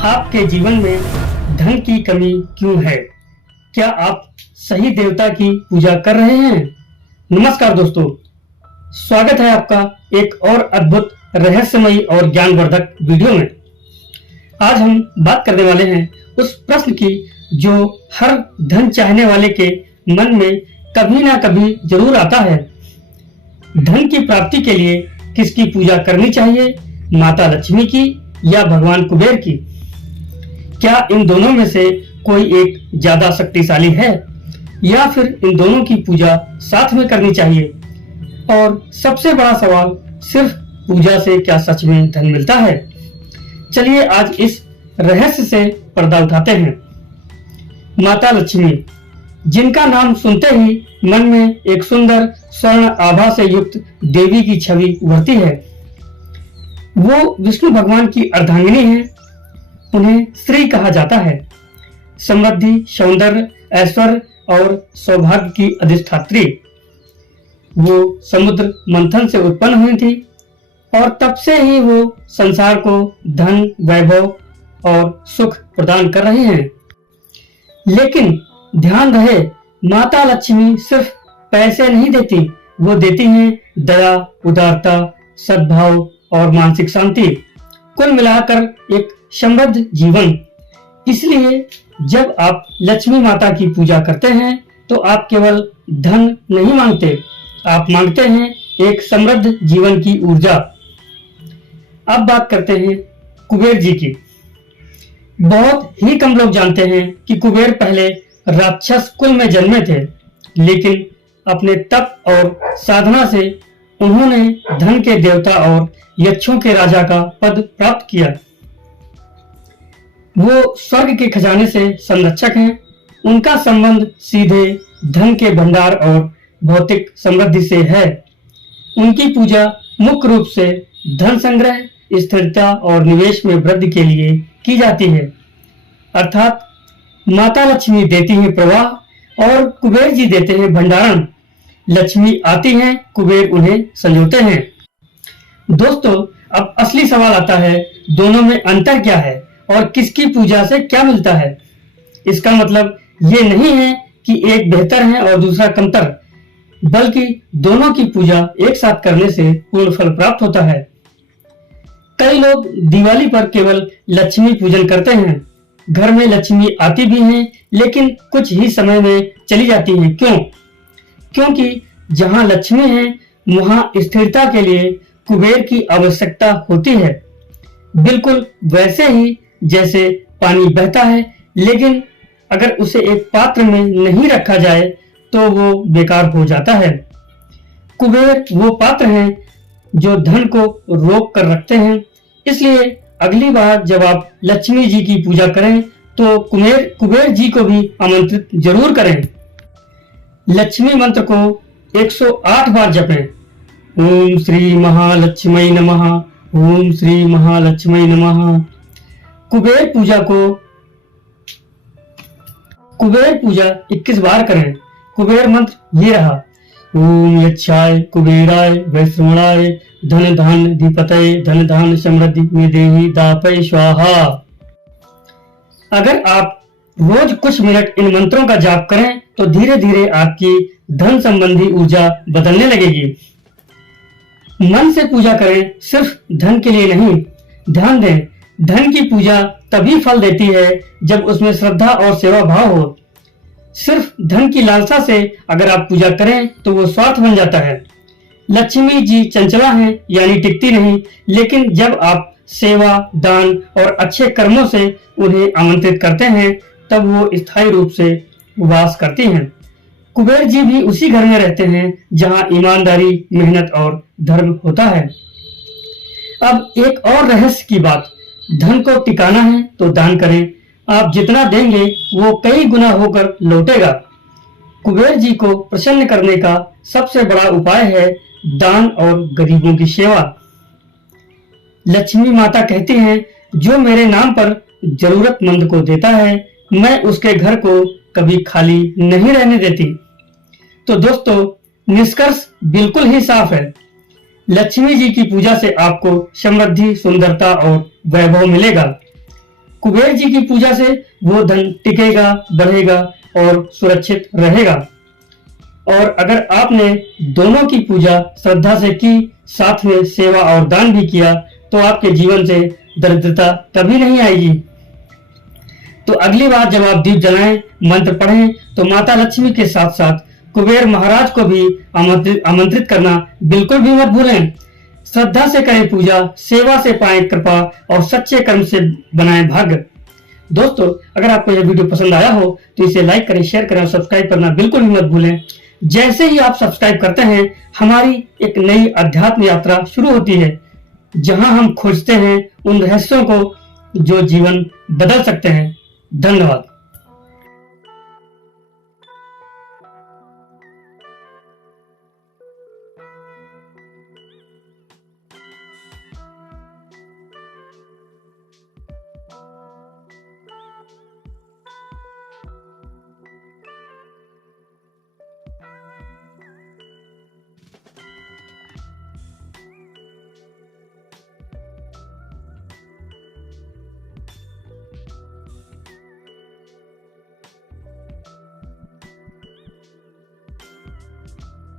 आपके जीवन में धन की कमी क्यों है? क्या आप सही देवता की पूजा कर रहे हैं? नमस्कार दोस्तों, स्वागत है आपका एक और अद्भुत रहस्यमयी और ज्ञानवर्धक वीडियो में। आज हम बात करने वाले हैं उस प्रश्न की जो हर धन चाहने वाले के मन में कभी ना कभी जरूर आता है। धन की प्राप्ति के लिए किसकी पूजा करनी चाहिए, माता लक्ष्मी की या भगवान कुबेर की? क्या इन दोनों में से कोई एक ज्यादा शक्तिशाली है या फिर इन दोनों की पूजा साथ में करनी चाहिए? और सबसे बड़ा सवाल, सिर्फ पूजा से क्या सच में धन मिलता है? चलिए आज इस रहस्य से पर्दा उठाते हैं। माता लक्ष्मी, जिनका नाम सुनते ही मन में एक सुंदर स्वर्ण आभा से युक्त देवी की छवि उभरती है। वो विष्णु भगवान की अर्धांगिनी है। उन्हें श्री कहा जाता है। समृद्धि, सौंदर्य, ऐश्वर्य और सौभाग्य की अधिष्ठात्री। वो समुद्र मंथन से उत्पन्न हुई थी और तब से ही वो संसार को धन, वैभव और सुख प्रदान कर रही हैं। लेकिन ध्यान रहे, माता लक्ष्मी सिर्फ पैसे नहीं देती, वो देती हैं दया, उदारता, सद्भाव और मानसिक शांति। कुल मिलाकर एक समृद्ध जीवन। इसलिए जब आप लक्ष्मी माता की पूजा करते हैं तो आप केवल धन नहीं मांगते, आप मांगते हैं एक समृद्ध जीवन की ऊर्जा। अब बात करते हैं कुबेर जी की। बहुत ही कम लोग जानते हैं कि कुबेर पहले राक्षस कुल में जन्मे थे, लेकिन अपने तप और साधना से उन्होंने धन के देवता और यक्षों के राजा का पद प्राप्त किया। वो स्वर्ग के खजाने से संरक्षक हैं। उनका संबंध सीधे धन के भंडार और भौतिक समृद्धि से है। उनकी पूजा मुख्य रूप से धन संग्रह, स्थिरता और निवेश में वृद्धि के लिए की जाती है। अर्थात माता लक्ष्मी देती है प्रवाह और कुबेर जी देते हैं भंडारण। लक्ष्मी आती हैं, कुबेर उन्हें संजोते हैं। दोस्तों, अब असली सवाल आता है, दोनों में अंतर क्या है और किसकी पूजा से क्या मिलता है? इसका मतलब ये नहीं है कि एक बेहतर है और दूसरा कमतर, बल्कि दोनों की पूजा एक साथ करने से पूर्ण फल प्राप्त होता है। कई लोग दिवाली पर केवल लक्ष्मी पूजन करते हैं। घर में लक्ष्मी आती भी हैं, लेकिन कुछ ही समय में चली जाती हैं। क्यों? क्योंकि जहां लक्ष्मी है वहां स्थिरता के लिए कुबेर की आवश्यकता होती है। बिल्कुल वैसे ही जैसे पानी बहता है, लेकिन अगर उसे एक पात्र में नहीं रखा जाए तो वो बेकार हो जाता है। कुबेर वो पात्र हैं जो धन को रोक कर रखते हैं। इसलिए अगली बार जब आप लक्ष्मी जी की पूजा करें तो कुबेर जी को भी आमंत्रित जरूर करें। लक्ष्मी मंत्र को 108 बार जपें। ओम श्री महालक्ष्मी नमः, ओम श्री महालक्ष्मी नमः। कुबेर पूजा 21 बार करें। कुबेर मंत्र ये रहा, ओम यक्षाय कुबेराय वैश्रवणाय धन धान धीपतये धन धान समृद्धि में देहि दापय स्वाहा। अगर आप रोज कुछ मिनट इन मंत्रों का जाप करें तो धीरे धीरे आपकी धन संबंधी ऊर्जा बदलने लगेगी। मन से पूजा करें, सिर्फ धन के लिए नहीं। ध्यान दें, धन की पूजा तभी फल देती है जब उसमें श्रद्धा और सेवा भाव हो। सिर्फ धन की लालसा से अगर आप पूजा करें तो वो स्वार्थ बन जाता है। लक्ष्मी जी चंचला हैं, यानी टिकती नहीं, लेकिन जब आप सेवा, दान और अच्छे कर्मों से उन्हें आमंत्रित करते हैं तब वो स्थायी रूप से वास करती हैं। कुबेर जी भी उसी घर में रहते हैं जहां ईमानदारी, मेहनत और धर्म होता है। अब एक और रहस्य की बात, धन को टिकाना है तो दान करें। आप जितना देंगे वो कई गुना होकर लौटेगा। कुबेर जी को प्रसन्न करने का सबसे बड़ा उपाय है दान और गरीबों की सेवा। लक्ष्मी माता कहती हैं, जो मेरे नाम पर जरूरतमंद को देता है मैं उसके घर को कभी खाली नहीं रहने देती। तो दोस्तों, निष्कर्ष बिल्कुल ही साफ है। लक्ष्मी जी की पूजा से आपको समृद्धि, सुंदरता और वैभव मिलेगा। कुबेर जी की पूजा से वो धन टिकेगा, बढ़ेगा और सुरक्षित रहेगा। और अगर आपने दोनों की पूजा श्रद्धा से की, साथ में सेवा और दान भी किया, तो आपके जीवन से दरिद्रता कभी नहीं आएगी। तो अगली बार जब आप दीप जलाएं, मंत्र पढ़ें, तो माता लक्ष्मी के साथ साथ कुबेर महाराज को भी आमंत्रित करना बिल्कुल भी मत भूलें। श्रद्धा से करें पूजा, सेवा से पाएं कृपा और सच्चे कर्म से बनाएं भाग्य। दोस्तों, अगर आपको यह वीडियो पसंद आया हो तो इसे लाइक करें, शेयर करें और सब्सक्राइब करना बिल्कुल भी मत भूलें। जैसे ही आप सब्सक्राइब करते हैं, हमारी एक नई अध्यात्म यात्रा शुरू होती है, जहां हम खोजते हैं उन रहस्यों को जो जीवन बदल सकते हैं। धन्यवाद।